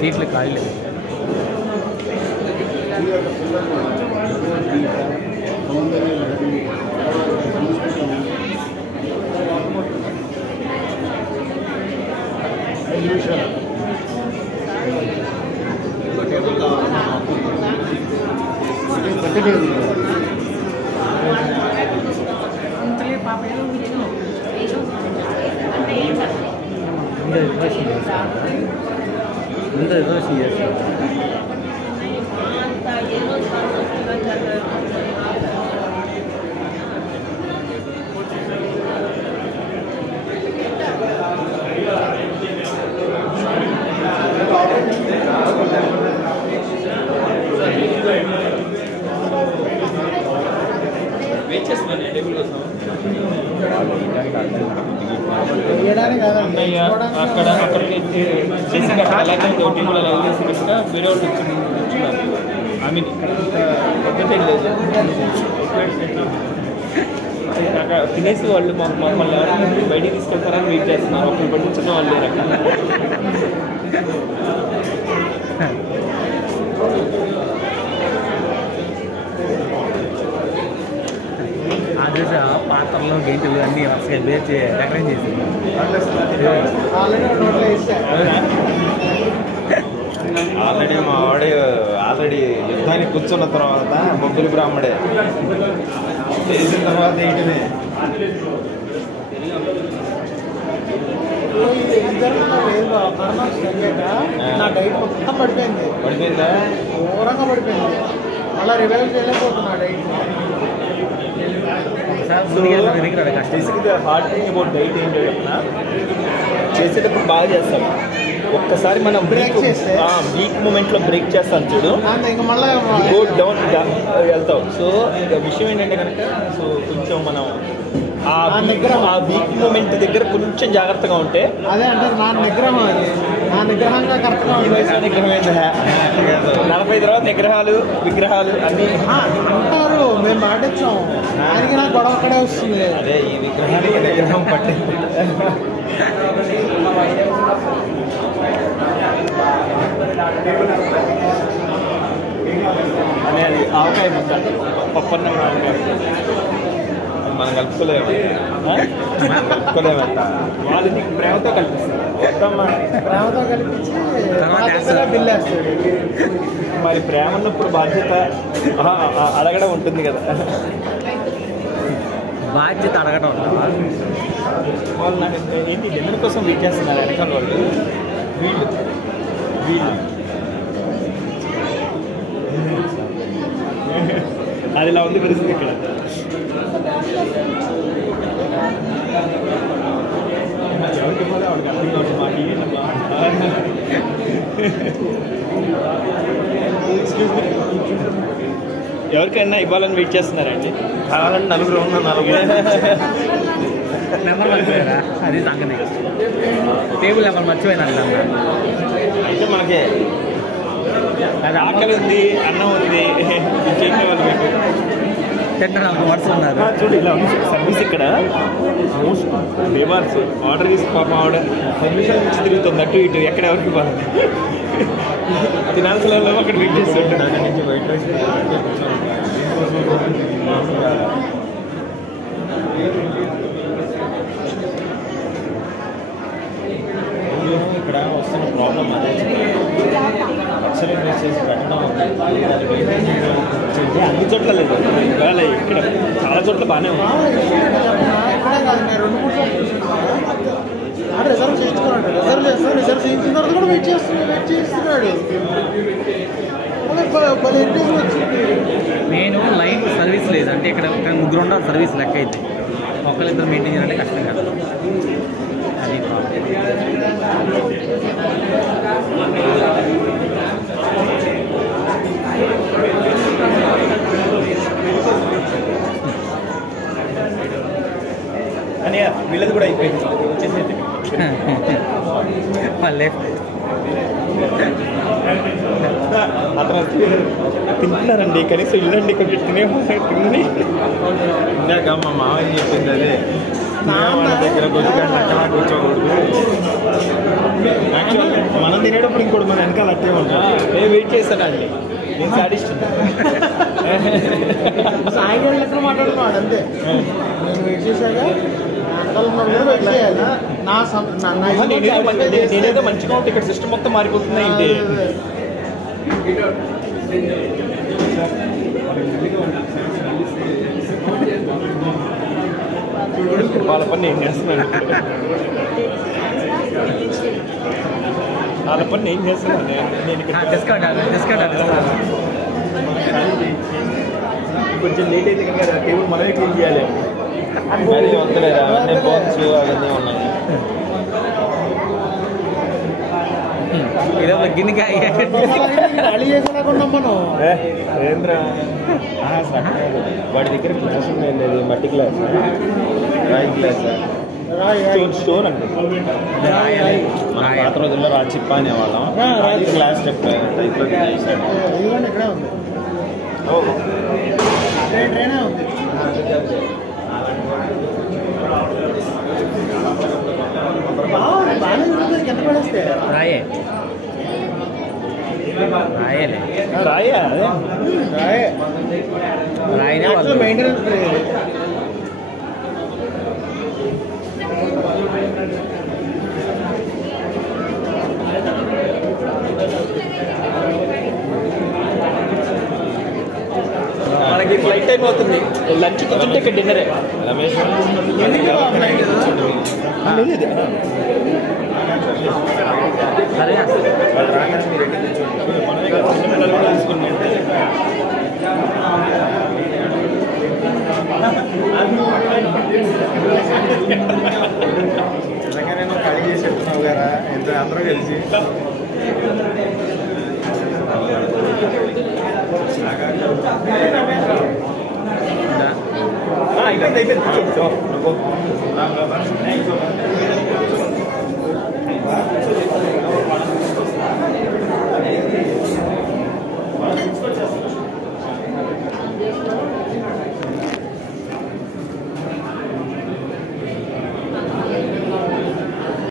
Seat खाली అక్కడ అక్కడికి చేసిన అలాగే టీంలో వెళ్ళేసినట్టుగా వేరే వాళ్ళు వచ్చింది ఐ మీన్ అక్కడ తినేసి వాళ్ళు మమ్మల్ని ఎవరైనా బయటికి తీసుకెళ్తారని వెయిట్ చేస్తున్నారు. ఒకరు పట్టించిన వాళ్ళు లేరు అక్కడ. అదే పాత్రలో గేట్లు అన్నీ వరుసగా వేసి డెకరేట్ చేసి ఆల్రెడీ మా వాడు యుద్ధానికి కూర్చున్న తర్వాత బొబ్బులి బ్రాహ్మడే చేసిన తర్వాత ఏంటనే నా డైట్ మొత్తం పడిపోయిందా ఘోరంగా పడిపోయింది. అలా రివైవ్ చేయలేకపోతున్నా diet. Hard thing about diet ఏంటో చెప్పిన చేసేటప్పుడు బాగా చేస్తాం. ఒక్కసారి మనం బ్రేక్ చేస్తే వీక్ మూమెంట్లో బ్రేక్ చేస్తాం చూడు, ఇంకా మళ్ళీ గో డౌన్ వెళ్తాం. సో విషయం ఏంటంటే కనుక సో కొంచెం మనం ఆ వీక్ మూమెంట్ దగ్గర కొంచెం జాగ్రత్తగా ఉంటే అదే అంటారు నా నిగ్రహం. అది నా నిగ్రహంగా కరెక్ట్గా నిగ్రహం ఏంటి 40 తర్వాత విగ్రహాలు అన్నీ అంటారు. మేము పాటించాం. ఆయనకి నాకు గొడవ అక్కడే వస్తుంది. అదే ఈ విగ్రహానికి నిగ్రహం పట్టే అనే అది ఆవకాయ ముద్ద పప్పన్నం ఆవకాయ మనం కలుపుకోలేమంట. వాళ్ళు నీకు ప్రేమతో కల్పిస్తారు. ప్రేమతో కల్పించి బిల్లు వేస్తాడు. మరి ప్రేమ ఉన్నప్పుడు బాధ్యత అడగడం ఉంటుంది కదా. బాధ్యత అడగడం వాళ్ళు నాకు ఏంటి డిన్నర్ కోసం వెయిట్ చేస్తున్నారు వెనకాల వాళ్ళు. వీళ్ళు అది ఇలా ఉంది పరిస్థితి ఇక్కడ. ఎవరికి పోతే వాడికి అర్థం కావచ్చు మాకు ఎవరికైనా ఇవ్వాలని వెయిట్ చేస్తున్నారండి. కావాలని నలుగురు ఉన్నారు. నెంబర్ మర్చిపోయారా? అది సంగతి. టేబుల్ నెంబర్ మర్చిపోయినా అయితే మనకి అది ఆకలి ఉంది, అన్నం ఉంది, చేసే వాళ్ళు మీకు తింటారు వర్డ్స్ ఉన్నారు చూడు. ఇలా ఉంది సర్వీస్ ఇక్కడ. మోస్ట్ బేబార్స్ ఆర్డర్ చేసి పాప ఆర్డర్ 10 నిమిషాల నుంచి తిరుగుతుంది అటు ఇటు. ఎక్కడ ఎవరికి బాగుంది తినాల్సిన వాళ్ళు అక్కడ వెయిట్ చేస్తుంటారు. అక్కడి నుంచి వైట్ రైస్ ఇక్కడ వస్తున్న ప్రాబ్లం అదే. లక్షలు ఇన్వెస్ట్ చేసి పెట్టడం అన్ని చోట్ల లేదు. ఇవాళ ఇక్కడ చాలా చోట్ల బాగానే ఉంది. రిజర్వ్ చేయించుకున్నాడు. రిజర్వ్ చేయించిన తర్వాత కూడా వెయిట్ చేస్తున్నాడు. మెయిన్ లైన్ సర్వీస్ లేదు. అంటే ఇక్కడ ముగ్గురు ఉండాలి సర్వీస్ లెక్క అయితే. ఒకరిద్దరు మెయింటైన్ చేయాలంటే కష్టం కదా. అది వీళ్ళది కూడా అయిపోయింది వచ్చేసి మళ్ళీ అతను తింటున్నారండి కనీసం ఇల్లండి ఇక్కడ తినే తిని ఇందాక మా మామయ్య చెప్పింది అదే వాళ్ళ దగ్గర గొంతుకంటే అక్కడ కూర్చోకూడదు యాక్చువల్గా మనం తినేటప్పుడు ఇంకోటి మన వెనకాల అట్టే ఉంటాం నేను వెయిట్ చేశానండి నేను సాటిస్ట్ సాయంకాలం లెక్కన మాట్లాడుతున్నాడు అంతే నేను వెయిట్ చేశాక వెయిట్ చేయాలి నేనేదో మంచిగా ఉంటే ఇక్కడ సిస్టమ్ మొత్తం మారిపోతుంది ఏంటి వాళ్ళ పని నేను చేస్తున్నాను వాళ్ళ పని నేను చేస్తున్నాను నేను కొంచెం లేట్ అయితే కనుక టేబుల్ మనమే క్లీన్ చేయాలి అది వద్దలేదా అవన్నీ బోన్స్ అవన్నీ ఉన్నాయి ఏదో గిన్నె ఖాళీ చేసేలాగా మనం ఏంద్రా వాడి దగ్గర గ్లాస్ లేదు మట్టి గ్లాస్ రాయి గ్లాస్ స్టోన్ అంటే మన పాత రోజుల్లో రాజు చిప్ప అనేవాళ్ళం గ్లాస్ టైప్లో చేశాడు ఇక్కడే ఉంది ట్రైనే ఉంది కింద పడేస్తే రాయే రాయే అదే రాయనే మెయింటెనెన్స్ మనకి ఫ్లైట్ టైం అవుతుంది లంచ్ కూర్చుంటే ఇక్కడ డిన్నరే రమేష్ సరే తెలంగాణ ఖాళీ చేసి చెప్తున్నావు కదా ఎంత అందరూ కలిసి అయిపోయింది